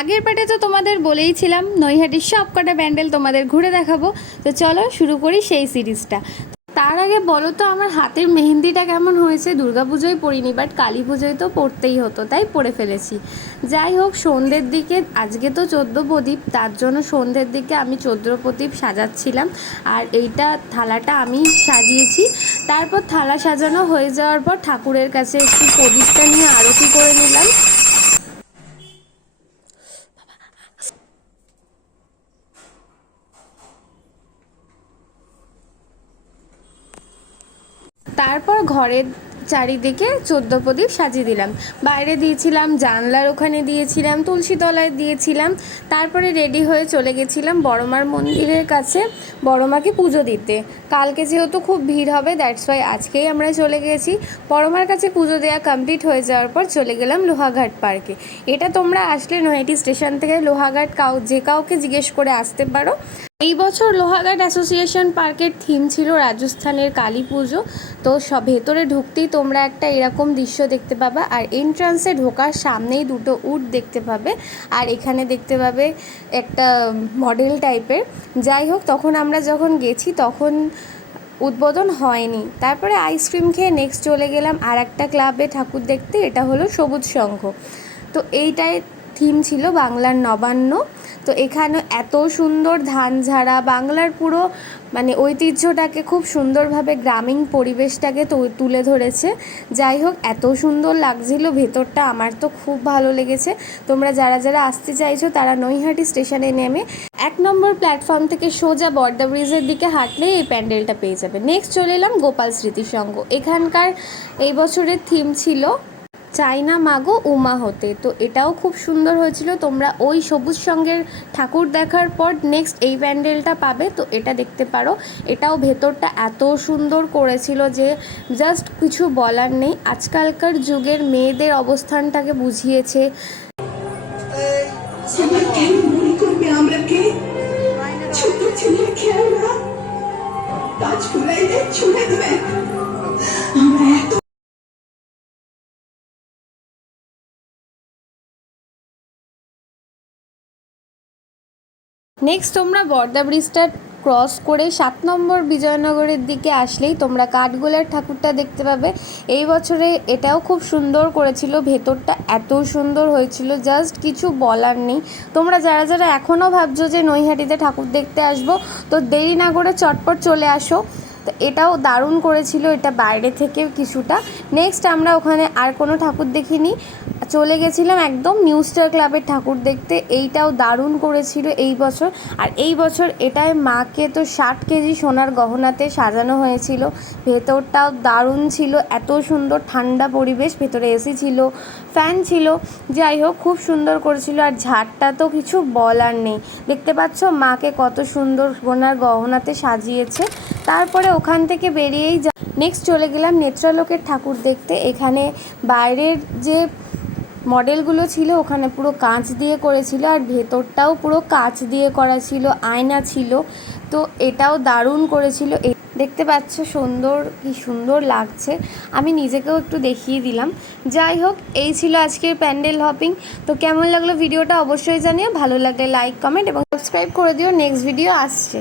আগের পার্টে তো তোমাদের বলেইছিলাম নৈহাটির সব কটা প্যান্ডেল তোমাদের ঘুরে দেখাবো। তো চলো শুরু করি সেই সিরিজটা। তার আগে বলো তো আমার হাতের মেহেন্দিটা কেমন হয়েছে? দুর্গাপুজোয় পরিনি, বাট কালী পুজোয় তো পড়তেই হতো, তাই পরে ফেলেছি। যাই হোক, সন্ধ্যের দিকে আজকে তো 14 প্রদীপ, তার জন্য সন্ধ্যের দিকে আমি 14 প্রদীপ সাজাচ্ছিলাম। আর এইটা থালাটা আমি সাজিয়েছি। তারপর থালা সাজানো হয়ে যাওয়ার পর ঠাকুরের কাছে একটু প্রদীপটা নিয়ে আরতি করে নিলাম। তারপর ঘরের চারিদিকে 14 প্রদীপ সাজিয়ে দিলাম। বাইরে দিয়েছিলাম, জানলার ওখানে দিয়েছিলাম, তুলসী তলায় দিয়েছিলাম। তারপরে রেডি হয়ে চলে গেছিলাম বড়মার মন্দিরের কাছে বড়মাকে পুজো দিতে। কালকে যেহেতু খুব ভিড় হবে, দ্যাটস ওয়াই আজকেই আমরা চলে গেছি। বড়মার কাছে পুজো দেওয়া কমপ্লিট হয়ে যাওয়ার পর চলে গেলাম লোহাঘাট পার্কে। এটা তোমরা আসলে নৈহাটি স্টেশন থেকে লোহাঘাট যে কাউকে জিজ্ঞেস করে আসতে পারো। এই বছর লোহাঘাট অ্যাসোসিয়েশন পার্কের থিম ছিল রাজস্থানের কালী পুজো। তো সব ভেতরে ঢুকতেই তোমরা একটা এরকম দৃশ্য দেখতে পাবে, আর এন্ট্রান্সে ঢোকার সামনেই দুটো উট দেখতে পাবে, আর এখানে দেখতে পাবে একটা মডেল টাইপের। যাই হোক, তখন আমরা যখন গেছি তখন উদ্বোধন হয়নি। তারপরে আইসক্রিম খেয়ে নেক্সট চলে গেলাম আর একটা ক্লাবে ঠাকুর দেখতে, এটা হলো সবুজ সংঘ। তো এইটাই থিম ছিল বাংলার নবান্ন। তো এখানে এত সুন্দর ধান ঝাড়া, বাংলার পুরো মানে ঐতিহ্যটাকে খুব সুন্দরভাবে গ্রামীণ পরিবেশটাকে তুলে ধরেছে। যাই হোক, এত সুন্দর লাগছিল ভেতরটা, আমার তো খুব ভালো লেগেছে। তোমরা যারা যারা আসতে চাইছো তারা নৈহাটি স্টেশনে নেমে 1 নম্বর প্ল্যাটফর্ম থেকে সোজা বর্দা ব্রিজের দিকে হাঁটলেই এই প্যান্ডেলটা পেয়ে যাবে। নেক্সট চলে এলাম গোপাল স্মৃতি সংঘ। এখানকার এই বছরের থিম ছিল চাইনা মাগো উমা হতে। তো এটাও খুব সুন্দর হয়েছিল। তোমরা ওই সবুজ সঙ্গের ঠাকুর দেখার পর নেক্সট এই প্যান্ডেলটা পাবে, তো এটা দেখতে পারো। এটাও ভেতরটা এত সুন্দর করেছিল যে জাস্ট কিছু বলার নেই। আজকালকার যুগের মেয়েদের অবস্থানটাকে বুঝিয়েছে। নেক্সট তোমরা বর্দা ব্রিজটা ক্রস করে 7 নম্বর বিজয়নগরের দিকে আসলেই তোমরা কাঠগোলার ঠাকুরটা দেখতে পাবে। এই বছরে এটাও খুব সুন্দর করেছিল, ভেতরটা এত সুন্দর হয়েছিল জাস্ট কিছু বলার নেই। তোমরা যারা যারা এখনও ভাবছো যে নৈহাটিতে ঠাকুর দেখতে আসবো, তো দেরি না করে চটপট চলে আসো। তো এটাও দারুণ করেছিল, এটা বাইরে থেকে কিছুটা। নেক্সট আমরা ওখানে আর কোনো ঠাকুর দেখিনি, চলে গেছিলাম একদম নিউ স্টার ক্লাবের ঠাকুর দেখতে। এইটাও দারুণ করেছিল এই বছর। আর এই বছর এটায় মাকে তো 60 কেজি সোনার গহনাতে সাজানো হয়েছিল। ভেতরটাও দারুণ ছিল, এত সুন্দর ঠান্ডা পরিবেশ, ভেতরে এসি ছিল, ফ্যান ছিল। যাই হোক, খুব সুন্দর করেছিল। আর ঝাড়টা তো কিছু বলার নেই, দেখতে পাচ্ছ মাকে কত সুন্দর সোনার গহনাতে সাজিয়েছে। তারপরে ওখান থেকে বেরিয়েই নেক্সট চলে গেলাম নেত্রালোকের ঠাকুর দেখতে। এখানে বাইরের যে মডেলগুলো ছিল ওখানে পুরো কাঁচ দিয়ে করেছিল, আর ভেতরটাও পুরো কাঁচ দিয়ে করা ছিল, আয়না ছিল। তো এটাও দারুণ করেছিল। দেখতে পাচ্ছ সুন্দর, কি সুন্দর লাগছে, আমি নিজেকেও একটু দেখিয়ে দিলাম। যাই হোক, এই ছিল আজকের প্যান্ডেল হপিং। তো কেমন লাগলো ভিডিওটা অবশ্যই জানিও, ভালো লাগলে লাইক, কমেন্ট এবং সাবস্ক্রাইব করে দিও, নেক্সট ভিডিও আসছে।